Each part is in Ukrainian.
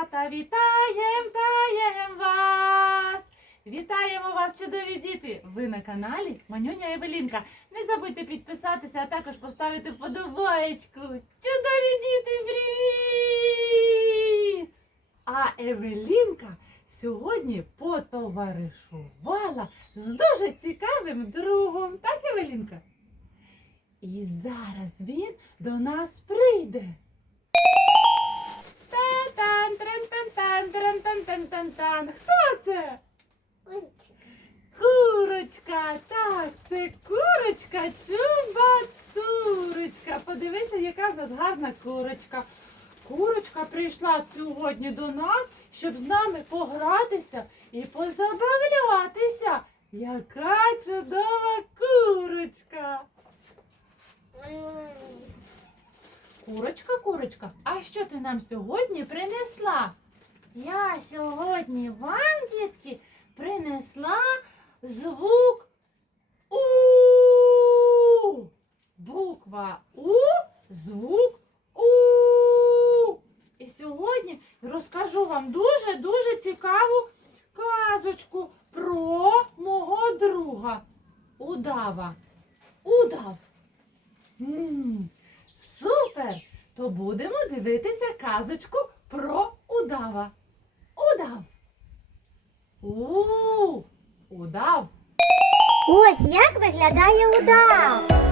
малята, вітаєм, таєм вас. Вітаємо вас, чудові діти! Ви на каналі Манюня Евелінка. Не забудьте підписатися, а також поставити вподобаєчку. Чудові діти, привіт! А Евелінка сьогодні потоваришувала з дуже цікавим другом. Так, Евелінка? І зараз він до нас прийде. Та-тан, трен-тан-тан, трен-тан-тан-тан-тан. Хто це? Курочка, так, це курочка, чубатурочка. Подивися, яка в нас гарна курочка. Курочка прийшла сьогодні до нас, щоб з нами погратися і позабавлятися. Яка чудова курочка. Курочка, курочка, а що ти нам сьогодні принесла? Я сьогодні вам, дітки, принесла звук У. Буква У, звук У. І сьогодні розкажу вам дуже-дуже цікаву казочку про мого друга Удава. Удав. М, Супер! То будемо дивитися казочку про удава. Удав. У, удав. Ось як виглядає удав.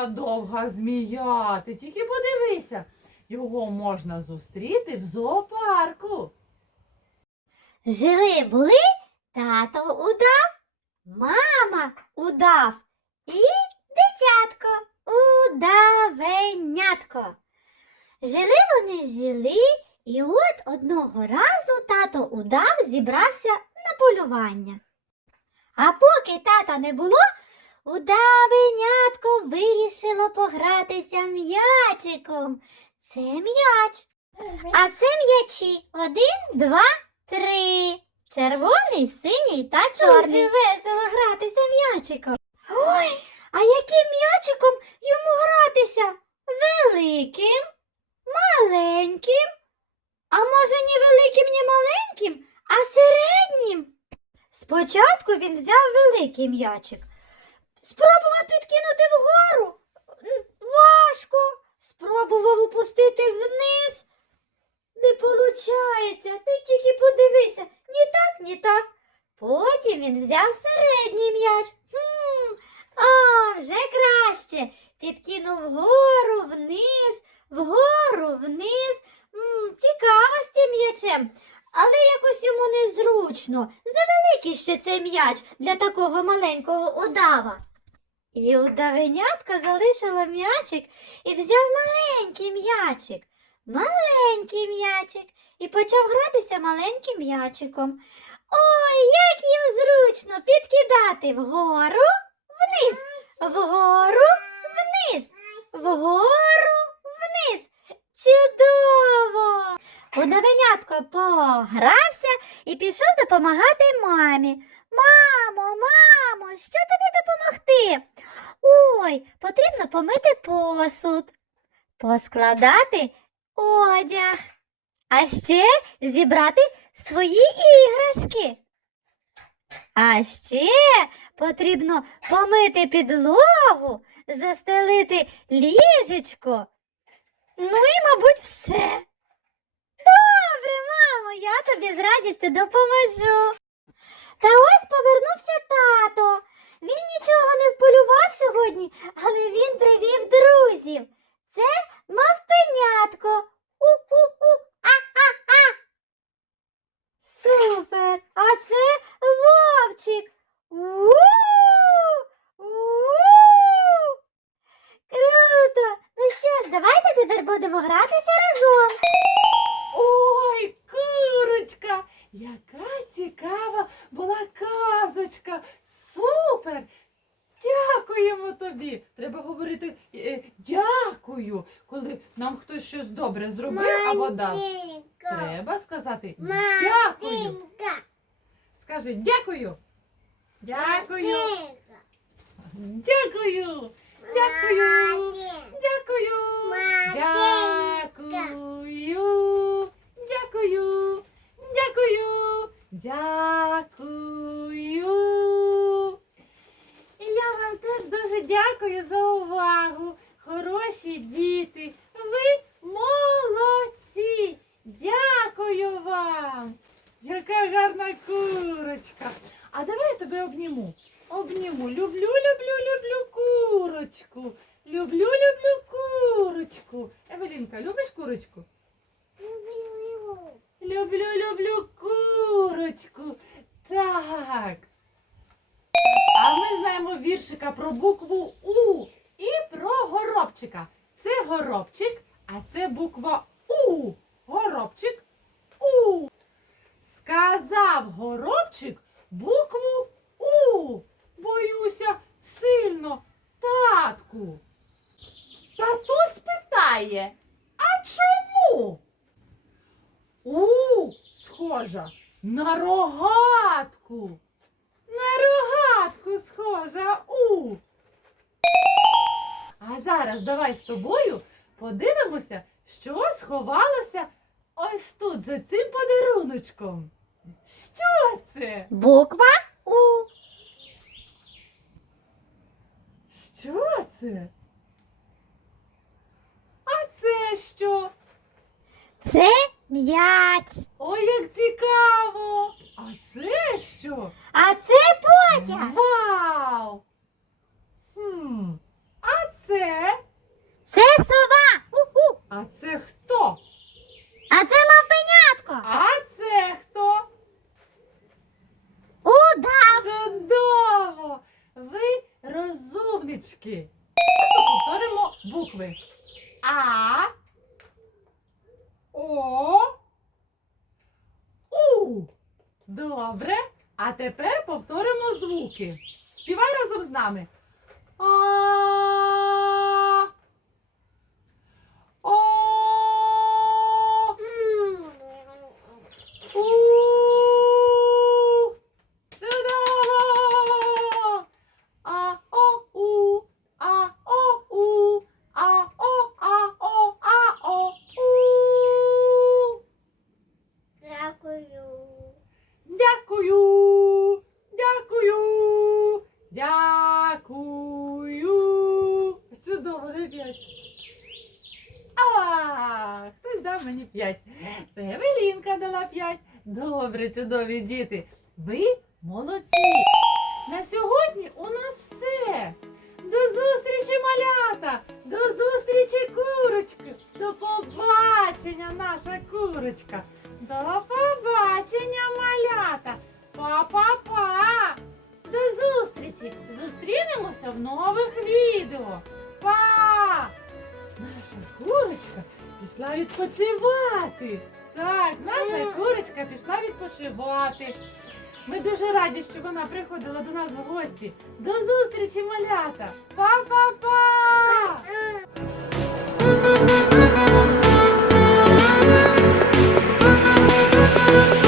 Яка довга змія. Ти тільки подивися. Його можна зустріти в зоопарку. Жили були тато удав, мама удав і дитятко удавенятко. Жили вони жили, і от одного разу тато удав зібрався на полювання. А поки тата не було, удавенятко вирішило погратися м'ячиком. Це м'яч. А це м'ячі. Один, два, три. Червоний, синій та чорний. Дуже весело гратися м'ячиком. Ой, а яким м'ячиком йому гратися? Великим, маленьким. А може, ні великим, ні маленьким, а середнім. Спочатку він взяв великий м'ячик. Спробував підкинути вгору. Важко. Спробував опустити вниз. Не получається. Ти тільки подивися. Ні так, ні так. Потім він взяв середній м'яч. Хм, а, вже краще. Підкинув вгору, вниз, вгору, вниз. М, цікаво з цим м'ячем. Але якось йому незручно. Завеликий ще цей м'яч для такого маленького удава. І удавенятко залишило м'ячик і взяв маленький м'ячик, маленький м'ячик і почав гратися маленьким м'ячиком. Ой, як їм зручно підкидати вгору, вниз, вгору, вниз, вгору, вниз. Чудово! Удавенятко погрався і пішов допомагати мамі. Мамо, мамо, що тобі допомогти? Ой, потрібно помити посуд, поскладати одяг, а ще зібрати свої іграшки. А ще потрібно помити підлогу, застелити ліжечко. Ну і, мабуть, все. Добре, мамо, я тобі з радістю допоможу. Та ось повернувся тато. Він нічого не вполював сьогодні, але він привів друзів. Це мавпенятко. У-у-у, а-а-а. Супер! А це вовчик. Круто! Ну що ж, давайте тепер будемо гратися разом. Ой, курочка! Яка цікава була! Супер! Дякуємо тобі. Треба говорити е, дякую, коли нам хтось щось добре зробив або дав. Треба сказати дякую. Скажи дякую. Дякую. Дякую. Дякую. Дякую. Дякую. Дякую. Дякую. Дякую. І я вам теж дуже дякую за увагу. Хороші діти. Ви молодці. Дякую вам. Яка гарна курочка. А давай я тебе обніму. Обніму. Люблю, люблю, люблю курочку. Люблю, люблю курочку. Евелінка, любиш курочку? Люблю, люблю курочку. Так. А ми знаємо віршика про букву У і про горобчика. Це горобчик, а це буква У. Горобчик У. Сказав горобчик букву У. Боюся сильно, татку. Татусь питає, а чому? У схожа на рогатку. На рогатку схожа У. А зараз давай з тобою подивимося, що сховалося ось тут за цим подаруночком. Що це? Буква У. Що це? А це що? Це м'яч. Ой, як цікаво! А це що? А це потяг. О. У. Добре. А тепер повторимо звуки. Співай разом з нами. А. А, хтось дав мені п'ять. Це Евелінка дала п'ять. Добре, чудові діти. Ви молодці. На сьогодні у нас все. До зустрічі, малята! До зустрічі, курочки! До побачення, наша курочка! До побачення, малята! Па-па-па! До зустрічі! Зустрінемося в нових відео! Па! Наша курочка пішла відпочивати. Так, наша курочка пішла відпочивати. Ми дуже раді, що вона приходила до нас в гості. До зустрічі, малята! Па-па-па! Па-па-па!